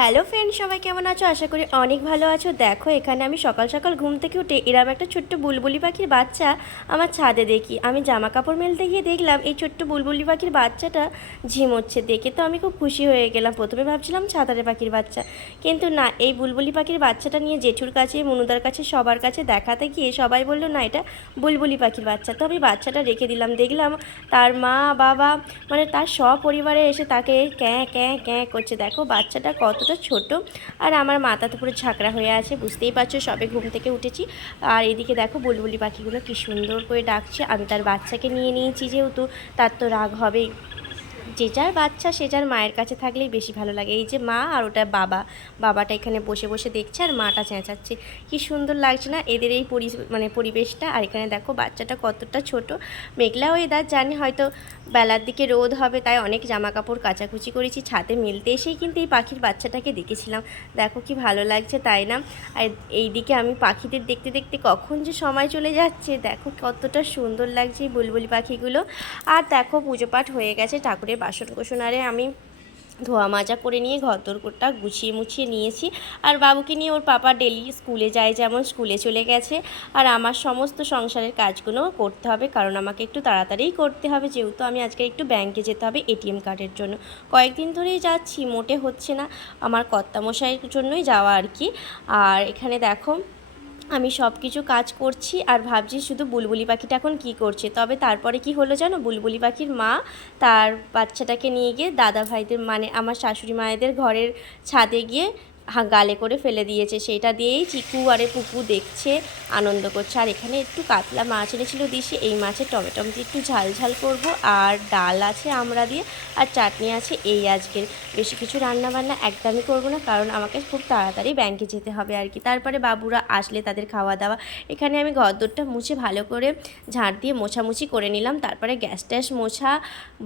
Hello friend, সবাই কেমন আছো? আশা করি অনেক ভালো আছো। দেখো, এখানে আমি সকাল সকাল ঘুম থেকে উঠে এরম একটা ছোট্ট বুলবুলি পাখির বাচ্চা আমার ছাদে দেখি। আমি জামা কাপড় মেলতে গিয়ে দেখলাম এই ছোট্ট বুলবুলি পাখির বাচ্চাটা ঝিমোচ্ছে। দেখে তো আমি খুব খুশি হয়ে গেলাম। প্রথমে ভাবছিলাম ছাতারে পাখির বাচ্চা, কিন্তু না, এই বুলবুলি পাখির বাচ্চাটা নিয়ে জেঠুর কাছে, মনুদার কাছে, সবার কাছে দেখাতে গিয়ে সবাই বললো না, এটা বুলবুলি পাখির বাচ্চা। তো আমি বাচ্চাটা রেখে দিলাম। দেখলাম তার মা বাবা, মানে তার সপরিবারে এসে তাকে ক্যাঁ ক্যাঁ ক্যাঁ করছে। দেখো বাচ্চাটা কতটা ছোট, আর আমার মাথা তো পুরো ঝাঁকড়া হয়ে আছে, বুঝতেই পারছো, সবে ঘুম থেকে উঠেছি। আর এদিকে দেখো বুলবুলি পাখিগুলো কি সুন্দর করে ডাকছে। আমি তার বাচ্চাকে নিয়ে নিয়েছি, যেহেতু তার তো রাগ হবেই। যে যার বাচ্চা সে যার মায়ের কাছে থাকলেই বেশি ভালো লাগে। এই যে মা, আর ওটা বাবা। বাবাটা এখানে বসে বসে দেখছে আর মাটা চেঁচাচ্ছে। কি সুন্দর লাগছে না এদের এই পরিবেশটা। আর এখানে দেখো বাচ্চাটা কতটা ছোট। মেঘলা ওয়েদার, জানি হয়তো বেলার দিকে রোদ হবে, তাই অনেক জামা কাপড় কাচাকুচি করেছি। ছাদে মেলতে এসেই কিন্তু এই পাখির বাচ্চাটাকে দেখেছিলাম। দেখো কি ভালো লাগছে, তাই না? আর এই দিকে আমি পাখিদের দেখতে দেখতে কখন যে সময় চলে যাচ্ছে, দেখো কতটা সুন্দর লাগছে এই বুলবুলি পাখিগুলো। আর দেখো পুজো পাঠ হয়ে গেছে, ঠাকুরের বাসন কোসন আরে আমি ধোয়া মাজা করে নিয়ে ঘরদোরটা গুছিয়ে মুছিয়ে নিয়েছি। আর বাবুকে নিয়ে ওর পাপা ডেলি স্কুলে যায়, যেমন স্কুলে চলে গেছে। আর আমার সমস্ত সংসারের কাজগুলো করতে হবে, কারণ আমাকে একটু তাড়াতাড়িই করতে হবে, যেহেতু আমি আজকে একটু ব্যাংকে যেতে হবে এটিএম কার্ডের জন্য। কয়েকদিন ধরেই যাচ্ছি, মোটে হচ্ছে না, আমার কর্তামশাইয়ের জন্যই যাওয়া আর কি। আর এখানে দেখো আমি সব কিছু কাজ করছি আর ভাবছি শুধু বুলবুলি পাখিটা এখন কী করছে। তবে তারপরে কি হলো জানো, বুলবুলি পাখির মা তার বাচ্চাটাকে নিয়ে গিয়ে দাদা ভাইদের, মানে আমার শাশুড়ি মায়েদের ঘরের ছাদে গিয়ে গালে করে ফেলে দিয়েছে। সেইটা দিয়েই চিকু আরে পুপু দেখছে, আনন্দ করছে। আর এখানে একটু কাতলা মাছ এনেছিল দিশে, এই মাছের টমেটো দিয়ে একটু ঝাল ঝাল করব। আর ডাল আছে আমরা দিয়ে, আর চাটনি আছে। এই আজকের বেশি কিছু রান্না বান্না একদমই করবো না, কারণ আমাকে খুব তাড়াতাড়ি ব্যাংকে যেতে হবে আর কি। তারপরে বাবুরা আসলে তাদের খাওয়া দাওয়া। এখানে আমি ঘরদোরটা মুছে ভালো করে ঝাড় দিয়ে মোছামুছি করে নিলাম। তারপরে গ্যাস ট্যাস মোছা,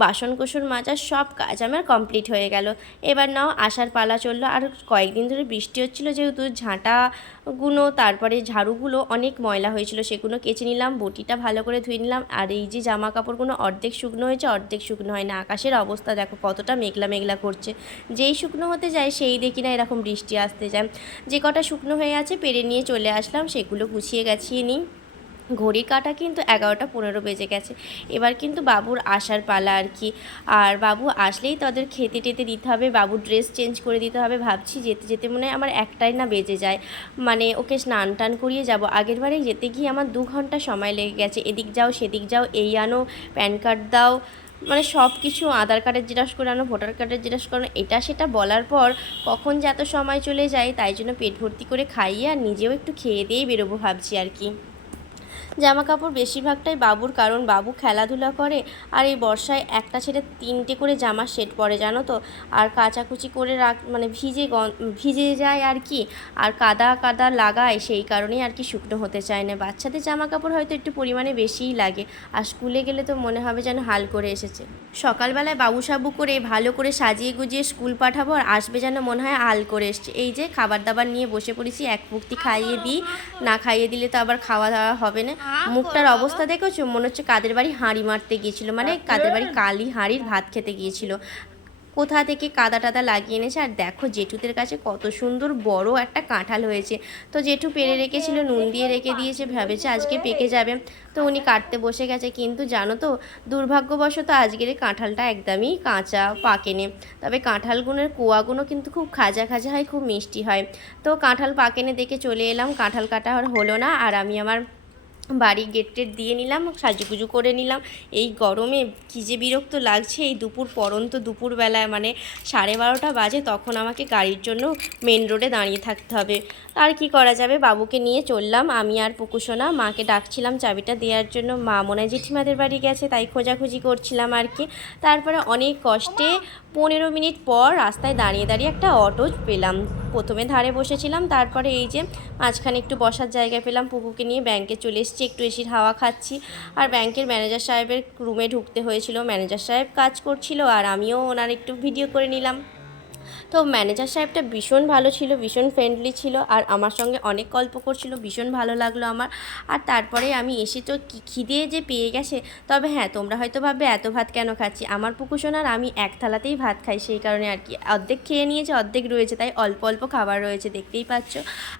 বাসন কোসন মাজা, সব কাজ আমার কমপ্লিট হয়ে গেল। এবার নাও আসার পালা চললো। আর কয়েকদিন ধরে বৃষ্টি হচ্ছিলো, যেহেতু ঝাঁটাগুলো তারপরে ঝাড়ুগুলো অনেক ময়লা হয়েছিল, সেগুলো কেচে নিলাম, বটিটা ভালো করে ধুয়ে নিলাম। আর এই যে জামা কাপড়গুলো অর্ধেক শুকনো হয়েছে, অর্ধেক শুকনো হয় না। আকাশের অবস্থা দেখো কতটা মেঘলা মেঘলা করছে। যেই শুকনো হতে যায় সেই দেখি না এরকম বৃষ্টি আসতে যায়। যে কটা শুকনো হয়ে আছে পেরে নিয়ে চলে আসলাম, সেগুলো গুছিয়ে গাছিয়ে নিই। ঘড়ি কাটা কিন্তু 11টা 15 বেজে গেছে। এবার কিন্তু বাবুর আসার পালা আর কি। আর বাবু আসলেই তাদের খেতে টেতে দিতে হবে, বাবুর ড্রেস চেঞ্জ করে দিতে হবে। ভাবছি যেতে যেতে মনে হয় আমার 1টাই না বেজে যায়, মানে ওকে স্নান টান করিয়ে যাব। আগের বারে যেতে গিয়ে আমার 2 ঘন্টা সময় লেগে গেছে। এদিক যাও সেদিক যাও, এই আনো, প্যান কার্ড দাও, মানে সব কিছু, আধার কার্ডের জেরক্স করে আনো, ভোটার কার্ডের জেরক্স করানো, এটা সেটা বলার পর কখন যে এত সময় চলে যায়, তাই জন্য পেট ভর্তি করে খাইয়ে আর নিজেও একটু খেয়ে দিয়েই বেরোবো ভাবছি আর কি। জামা কাপড় বেশিরভাগটাই বাবুর, কারণ বাবু খেলাধুলা করে। আর এই বর্ষায় একটা ছেড়ে 3টে করে জামা সেট পরে, জানো তো। আর কাচাকুচি করে মানে ভিজে যায় আর কি। আর কাদা কাদা লাগায়, সেই কারণেই আর কি শুকনো হতে চায় না। বাচ্চাদের জামা কাপড় হয়তো একটু পরিমাণে বেশিই লাগে, আর স্কুলে গেলে তো মনে হবে যেন হাল করে এসেছে। সকালবেলায় বাবু সাবু করে ভালো করে সাজিয়ে গুজিয়ে স্কুল পাঠাবো, আর আসবে যেন মনে হয় হাল করে এসছে। এই যে খাবার দাবার নিয়ে বসে পড়েছি, এক মুক্তি খাইয়ে দিই, না খাইয়ে দিলে তো আবার খাওয়া দাওয়া হবে না। মুখটার অবস্থা দেখেছো, মনে হচ্ছে কাদের বাড়ি হাঁড়ি মারতে গিয়েছিল, মানে কাদের বাড়ি কালি হাঁড়ির ভাত খেতে গিয়েছিল। কোথা থেকে কাদা টাদা লাগিয়ে এনেছে। আর দেখো জেঠুদের কাছে কত সুন্দর বড় একটা কাঁঠাল হয়েছে। তো জেঠু পেরে রেখেছিল, নুন দিয়ে রেখে দিয়েছে, ভেবেছে আজকে পেকে যাবে। তো উনি কাটতে বসে গেছে, কিন্তু জানো তো দুর্ভাগ্যবশত আজকের এই কাঁঠালটা একদমই কাঁচা, পাকেনি। তবে কাঁঠালগুলোর কোয়াগুলো কিন্তু খুব খাজা খাজা হয়, খুব মিষ্টি হয়। তো কাঁঠাল পাকেনে দেখে চলে এলাম, কাঁঠাল কাটা আর হলো না। আর আমি আমার বাড়ি গেট টেট দিয়ে নিলাম, সাজুগুজু করে নিলাম। এই গরমে কী যে বিরক্ত লাগছে, এই পরন্ত দুপুরবেলায়, মানে 12:30 বাজে, তখন আমাকে গাড়ির জন্য মেন রোডে দাঁড়িয়ে থাকতে হবে। আর কি করা যাবে, বাবুকে নিয়ে চললাম আমি আর পুকুসোনা। মাকে ডাকছিলাম চাবিটা দেওয়ার জন্য, মা মনে হয় জেঠিমাদের বাড়ি গেছে, তাই খোঁজাখুঁজি করছিলাম আর কি। তারপরে অনেক কষ্টে 15 মিনিট পর রাস্তায় দাঁড়িয়ে দাঁড়িয়ে একটা অটো পেলাম। প্রথমে ধারে বসেছিলাম, তারপরে এই যে মাঝখানে একটু বসার জায়গা পেলাম। পুকুকে নিয়ে ব্যাংকে চলে এসেছি, একটু এসির হাওয়া খাচ্ছি। আর ব্যাংকের ম্যানেজার সাহেবের রুমে ঢুকতে হয়েছিল, ম্যানেজার সাহেব কাজ করছিল আর আমিও ওনার একটু ভিডিও করে নিলাম। তো ম্যানেজার সাহেবটা ভীষণ ভালো ছিল, ভীষণ ফ্রেন্ডলি ছিল, আর আমার সঙ্গে অনেক গল্প করছিল, ভীষণ ভালো লাগলো আমার। আর তারপরে আমি এসে তো খিদে যে পেয়ে গেছে। তবে হ্যাঁ, তোমরা হয়তো ভাববে এত ভাত কেন খাচ্ছি, আমার পুকুসোনা আর আমি এক থালাতেই ভাত খাই, সেই কারণে আর কি। অর্ধেক খেয়ে নিয়েছে, অর্ধেক রয়েছে, তাই অল্প অল্প খাবার রয়েছে, দেখতেই পাচ্ছ।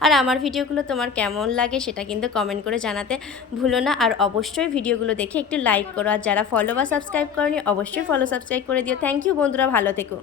আর আমার ভিডিওগুলো তোমার কেমন লাগে সেটা কিন্তু কমেন্ট করে জানাতে ভুলো না। আর অবশ্যই ভিডিওগুলো দেখে একটু লাইক করো, আর যারা ফলো বা সাবস্ক্রাইব করনি অবশ্যই ফলো সাবস্ক্রাইব করে দিও। থ্যাংক ইউ বন্ধুরা, ভালো থেকো।